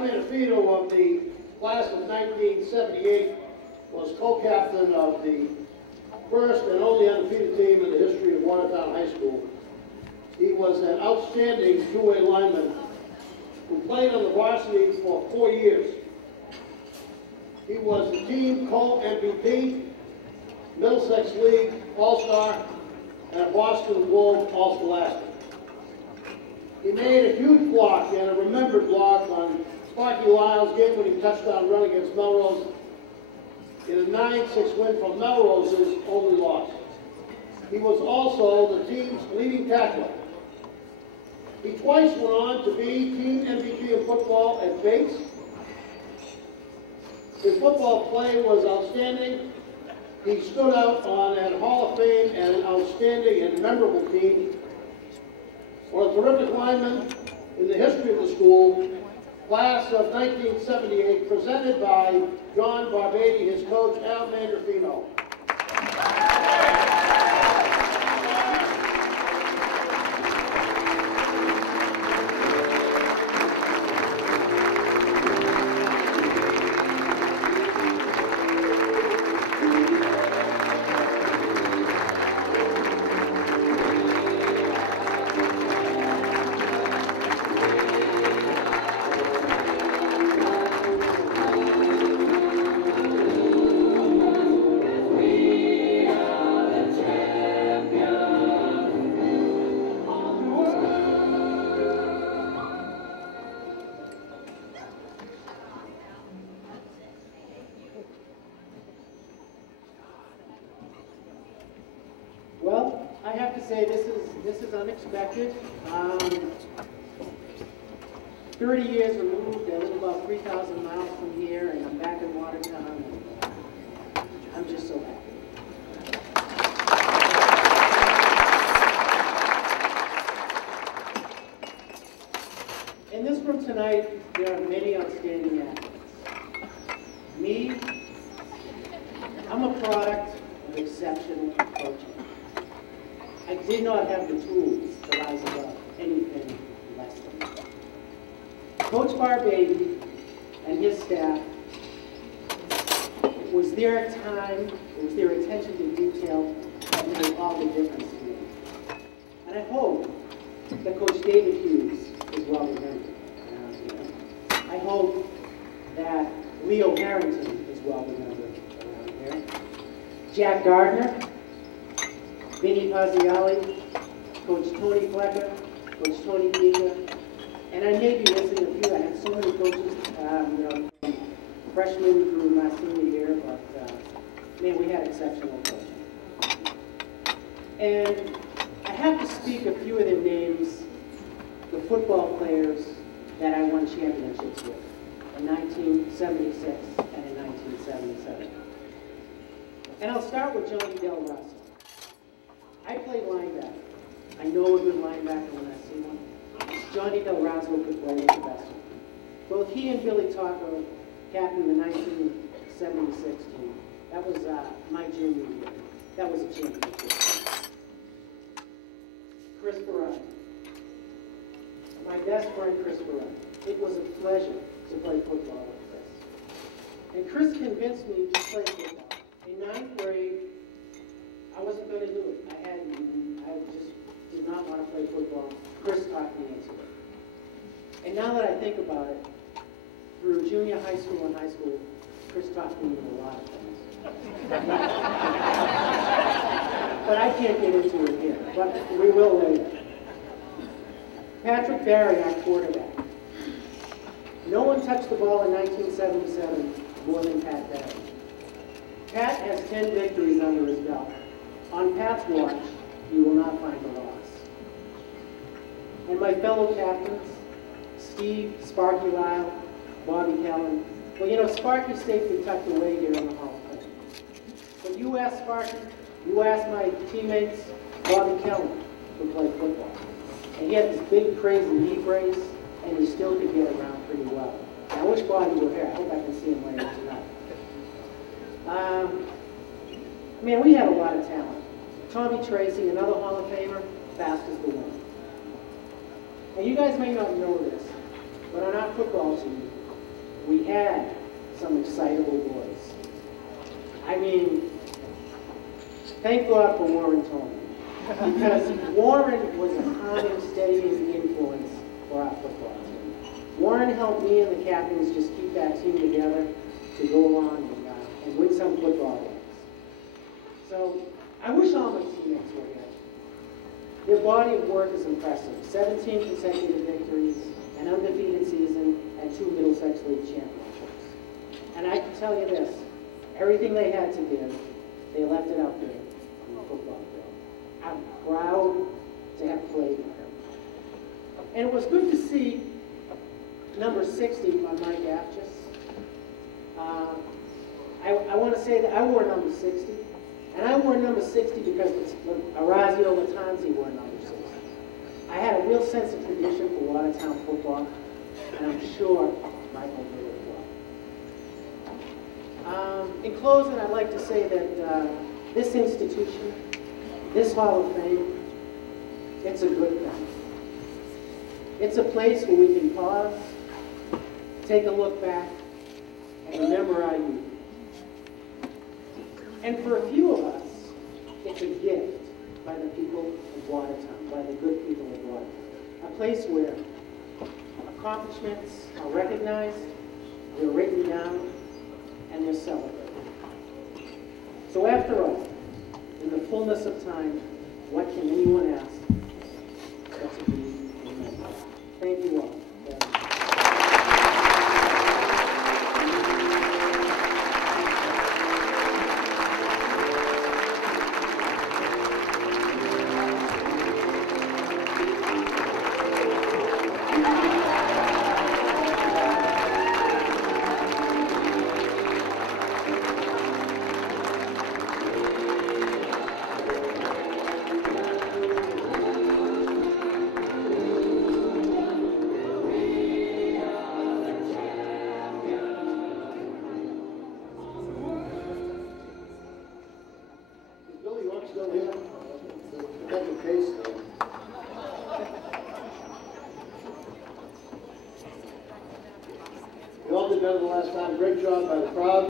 Mandrafino of the class of 1978 was co-captain of the first and only undefeated team in the history of Watertown High School. He was an outstanding two-way lineman who played on the varsity for 4 years. He was the team co-MVP, Middlesex League All-Star, and a Boston Globe All-Scholastic. He made a huge block and a remembered block on Sparky Lyle's game-winning touchdown run against Melrose in a 9-6 win from Melrose's only loss. He was also the team's leading tackler. He twice went on to be team MVP in football at Bates. His football play was outstanding. He stood out on an Hall of Fame and an outstanding and memorable team. Or a terrific lineman in the history of the school, class of 1978, presented by John Barbady, his coach, Al Mandrafino. Well, I have to say this is unexpected. 30 years removed, I live about 3,000 miles from here, and I'm back in Watertown, and I'm just so happy. In this room tonight, there are many outstanding athletes. Me, I'm a product of exceptional coaching. I did not have the tools to rise above anything less than that. Coach Barbady and his staff, it was their time, it was their attention to detail that made all the difference to me. And I hope that Coach David Hughes is well remembered around here. I hope that Leo Harrington is well remembered around here. Jack Gardner, Vinny Pazziali, Coach Tony Flecker, Coach Tony Giga, and I may be missing a few. I had so many coaches, from freshman through my senior year, but man, we had exceptional coaching. And I have to speak a few of their names, the football players that I won championships with in 1976 and in 1977. And I'll start with Johnny Del Russell. I played linebacker. I know a good linebacker when I see one. Johnny Del Russell could play with the best of them. Both he and Billy Taco captained the 1976 team. That was my junior year. That was a championship. Chris Barone. My best friend, Chris Barone. It was a pleasure to play football with Chris. And Chris convinced me to play football. In 9th grade, I wasn't going to do it. I just did not want to play football. Chris talked me into it. And now that I think about it, through junior high school and high school, Chris talked me into a lot of things. But I can't get into it here, but we will later. Patrick Barry, our quarterback. No one touched the ball in 1977 more than Pat Barry. Pat has 10 victories under his belt. On Pat's watch, you will not find a loss. And my fellow captains, Steve, Sparky Lyle, Bobby Kellen. Well, you know, Sparky's safely tucked away here in the Hall of Fame. But you ask Sparky, you ask my teammates, Bobby Kellen, who played football. And he had this big, crazy knee brace, and he still could get around pretty well. I wish Bobby were here. I hope I can see him later tonight. Man, we had a lot of talent. Tommy Tracy, another Hall of Famer, fastest to win. And you guys may not know this, but on our football team, we had some excitable boys. I mean, thank God for Warren Tolman, because Warren was a calming, steadying influence for our football team. Warren helped me and the captains just keep that team together to go on and win some football games. So I wish all my teammates were here. Their body of work is impressive. 17 consecutive victories, an undefeated season, and 2 Middlesex League championships. And I can tell you this, everything they had to give, they left it out there on the football field. I'm proud to have played with them. And it was good to see number 60 on Mike Apchis. I want to say that I wore number 60. And I wore number 60 because Orazio Latanzi wore number 60. I had a real sense of tradition for Watertown football, and I'm sure Michael did as well. In closing, I'd like to say that this institution, this Hall of Fame, it's a good thing. It's a place where we can pause, take a look back, and remember our youth. And for a few of us, it's a gift by the people of Watertown, by the good people of Watertown. A place where accomplishments are recognized, they're written down, and they're celebrated. So after all, in the fullness of time, what can anyone ask but to be remembered? Thank you all. Still here? That's the case, though. You all did better than last time. Great job by the crowd.